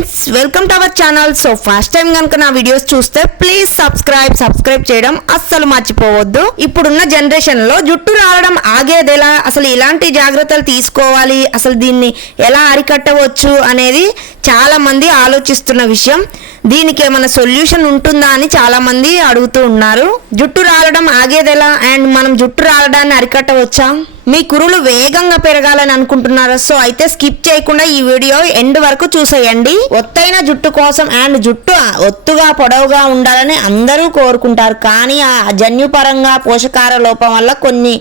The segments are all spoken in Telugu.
Friends, welcome to our channel. So first time కనుక నా వీడియోస్ చూస్తే ప్లీజ్ సబ్స్క్రైబ్ చేయడం అస్సలు మర్చిపోవద్దు. ఇప్పుడున్న జనరేషన్ లో జుట్టు రావడం ఆగేదెలా, అసలు ఇలాంటి జాగ్రత్తలు తీసుకోవాలి, అసలు దీన్ని ఎలా అరికట్టవచ్చు అనేది చాలా మంది ఆలోచిస్తున్న విషయం. దీనికి ఏమైనా సొల్యూషన్ ఉంటుందా అని చాలా మంది అడుగుతూ ఉన్నారు. జుట్టు రాలడం ఆగేదెలా అండ్ మనం జుట్టు రాలడాన్ని అరికట్టవచ్చా? మీ కురులు వేగంగా పెరగాలని అనుకుంటున్నారా? సో అయితే స్కిప్ చేయకుండా ఈ వీడియో ఎండ్ వరకు చూసేయండి. ఒత్తైన జుట్టు కోసం అండ్ జుట్టు ఒత్తుగా పొడవుగా ఉండాలని అందరూ కోరుకుంటారు. కానీ ఆ జన్యుపరంగా పోషకాహార లోపం వల్ల కొన్ని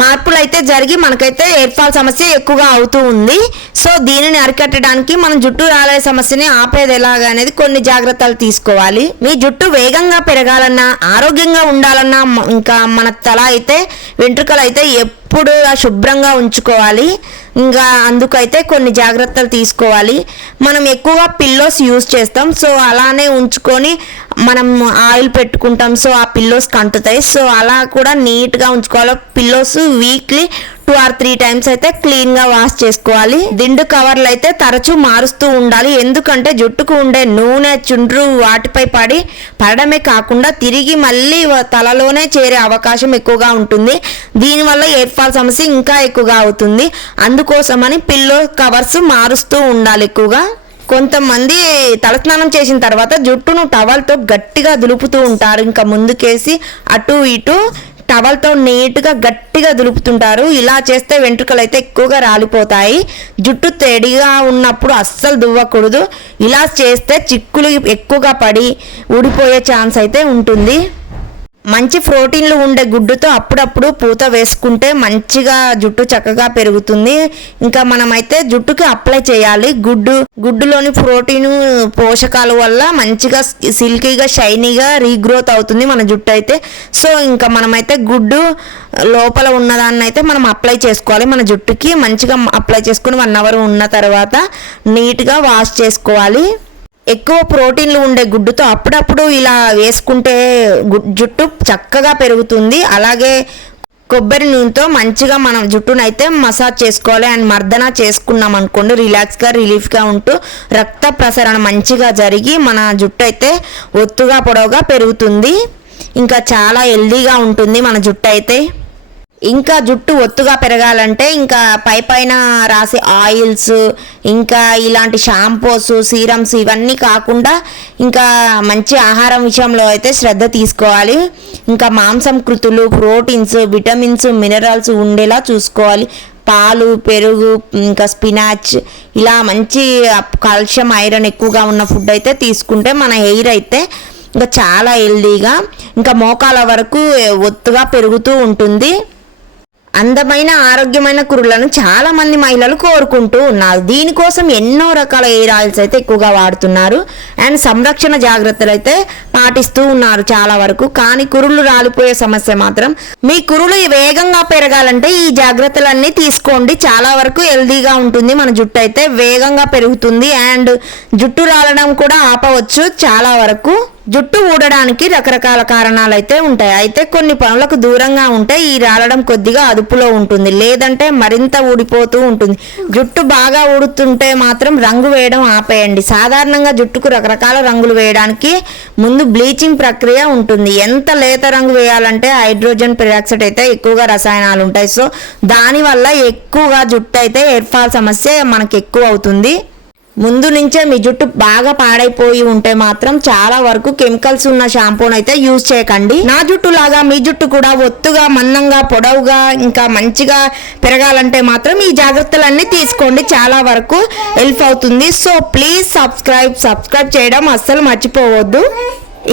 మార్పులు అయితే జరిగి మనకైతే హెయిర్ ఫాల్ సమస్య ఎక్కువగా అవుతూ ఉంది. సో దీనిని అరికట్టడానికి మనం జుట్టు రాలే సమస్యని ఆపేది ఎలాగా అనేది కొన్ని జాగ్రత్తలు తీసుకోవాలి. మీ జుట్టు వేగంగా పెరగాలన్నా, ఆరోగ్యంగా ఉండాలన్నా, ఇంకా మన తల అయితే వెంట్రుకలు అయితే ఎప్పుడు శుభ్రంగా ఉంచుకోవాలి. ఇంకా అందుకైతే కొన్ని జాగ్రత్తలు తీసుకోవాలి. మనం ఎక్కువగా పిల్లోస్ యూజ్ చేస్తాం. సో అలానే ఉంచుకొని మనం ఆయిల్ పెట్టుకుంటాం. సో ఆ పిల్లోస్ కంటుతాయి. సో అలా కూడా నీట్గా ఉంచుకోవాలి. పిల్లోస్ వీక్లీ 2 or 3 times అయితే క్లీన్ గా వాష్ చేసుకోవాలి. దిండు కవర్లు అయితే తరచూ మారుస్తూ ఉండాలి. ఎందుకంటే జుట్టుకు ఉండే నూనె, చుండ్రు వాటిపై పడడమే కాకుండా తిరిగి మళ్ళీ తలలోనే చేరే అవకాశం ఎక్కువగా ఉంటుంది. దీనివల్ల హెయిర్ ఫాల్ సమస్య ఇంకా ఎక్కువగా అవుతుంది. అందుకోసమని పిల్లో కవర్స్ మారుస్తూ ఉండాలి ఎక్కువగా. కొంతమంది తలస్నానం చేసిన తర్వాత జుట్టును టవల్తో గట్టిగా దులుపుతూ ఉంటారు. ఇంకా ముందుకేసి అటు ఇటు టవల్తో నీట్గా గట్టిగా దులుపుతుంటారు. ఇలా చేస్తే వెంట్రుకలు అయితే ఎక్కువగా రాలిపోతాయి. జుట్టు తడిగా ఉన్నప్పుడు అస్సలు దువ్వకూడదు. ఇలా చేస్తే చిక్కులు ఎక్కువగా పడి ఊడిపోయే ఛాన్స్ అయితే ఉంటుంది. మంచి ప్రోటీన్లు ఉండే గుడ్డుతో అప్పుడప్పుడు పూత వేసుకుంటే మంచిగా జుట్టు చక్కగా పెరుగుతుంది. ఇంకా మనమైతే జుట్టుకి అప్లై చేయాలి. గుడ్డులోని ప్రోటీన్ పోషకాల వల్ల మంచిగా సిల్కీగా షైనీగా రీగ్రోత్ అవుతుంది మన జుట్టు అయితే. సో ఇంకా మనమైతే గుడ్డు లోపల ఉన్నదాన్ని అయితే మనం అప్లై చేసుకోవాలి. మన జుట్టుకి మంచిగా అప్లై చేసుకుని 1 hour ఉన్న తర్వాత నీట్గా వాష్ చేసుకోవాలి. ఎక్కువ ప్రోటీన్లు ఉండే గుడ్డుతో అప్పుడప్పుడు ఇలా వేసుకుంటే జుట్టు చక్కగా పెరుగుతుంది. అలాగే కొబ్బరి నూనెతో మంచిగా మనం జుట్టును అయితే మసాజ్ చేసుకోవాలి. అండ్ మర్దన చేసుకున్నాం అనుకోండి, రిలాక్స్గా రిలీఫ్గా ఉంటూ రక్త ప్రసరణ మంచిగా జరిగి మన జుట్టు అయితే ఒత్తుగా పొడవుగా పెరుగుతుంది. ఇంకా చాలా హెల్దీగా ఉంటుంది మన జుట్టు అయితే. ఇంకా జుట్టు ఒత్తుగా పెరగాలంటే ఇంకా పైన రాసే ఆయిల్స్, ఇంకా ఇలాంటి షాంపూస్, సీరమ్స్ ఇవన్నీ కాకుండా ఇంకా మంచి ఆహారం విషయంలో అయితే శ్రద్ధ తీసుకోవాలి. ఇంకా మాంసం కృతులు, ప్రోటీన్స్, విటమిన్స్, మినరల్స్ ఉండేలా చూసుకోవాలి. పాలు, పెరుగు, ఇంకా స్పినాచ్ ఇలా మంచి కాల్షియం, ఐరన్ ఎక్కువగా ఉన్న ఫుడ్ అయితే తీసుకుంటే మన హెయిర్ అయితే ఇంకా చాలా హెల్దీగా ఇంకా మోకాల వరకు ఒత్తుగా పెరుగుతూ ఉంటుంది. అందమైన ఆరోగ్యమైన కురులను చాలా మంది మహిళలు కోరుకుంటూ ఉన్నారు. దీనికోసం ఎన్నో రకాల హెయిర్ ఆయిల్స్ అయితే ఎక్కువగా వాడుతున్నారు. అండ్ సంరక్షణ జాగ్రత్తలు అయితే పాటిస్తూ ఉన్నారు చాలా వరకు. కానీ కురులు రాలిపోయే సమస్య మాత్రం. మీ కురులు వేగంగా పెరగాలంటే ఈ జాగ్రత్తలన్నీ తీసుకోండి. చాలా వరకు హెల్దీగా ఉంటుంది మన జుట్టు అయితే, వేగంగా పెరుగుతుంది. అండ్ జుట్టు రాలడం కూడా ఆపవచ్చు చాలా వరకు. జుట్టు ఊడడానికి రకరకాల కారణాలు అయితే ఉంటాయి. అయితే కొన్ని పనులకు దూరంగా ఉంటే ఈ రాలడం కొద్దిగా అదుపులో ఉంటుంది, లేదంటే మరింత ఊడిపోతూ ఉంటుంది. జుట్టు బాగా ఊడుతుంటే మాత్రం రంగు వేయడం ఆపేయండి. సాధారణంగా జుట్టుకు రకరకాల రంగులు వేయడానికి ముందు బ్లీచింగ్ ప్రక్రియ ఉంటుంది. ఎంత లేత రంగు వేయాలంటే హైడ్రోజన్ పెరాక్సైడ్ అయితే ఎక్కువగా రసాయనాలు ఉంటాయి. సో దానివల్ల ఎక్కువగా జుట్టు అయితే హెయిర్ ఫాల్ సమస్య మనకి ఎక్కువ అవుతుంది. ముందు నుంచే మీ జుట్టు బాగా పాడైపోయి ఉంటే మాత్రం చాలా వరకు కెమికల్స్ ఉన్న షాంపూని అయితే యూజ్ చేయకండి. నా జుట్టు లాగా మీ జుట్టు కూడా ఒత్తుగా, మందంగా, పొడవుగా ఇంకా మంచిగా పెరగాలంటే మాత్రం ఈ జాగ్రత్తలన్నీ తీసుకోండి. చాలా వరకు హెల్ప్ అవుతుంది. సో ప్లీజ్ సబ్స్క్రైబ్ చేయడం అస్సలు మర్చిపోవద్దు.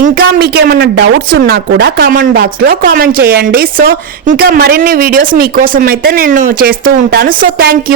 ఇంకా మీకు ఏమైనా డౌట్స్ ఉన్నా కూడా కామెంట్ బాక్స్లో కామెంట్ చేయండి. సో ఇంకా మరిన్ని వీడియోస్ మీకోసం అయితే నేను చేస్తూ ఉంటాను. So thank you.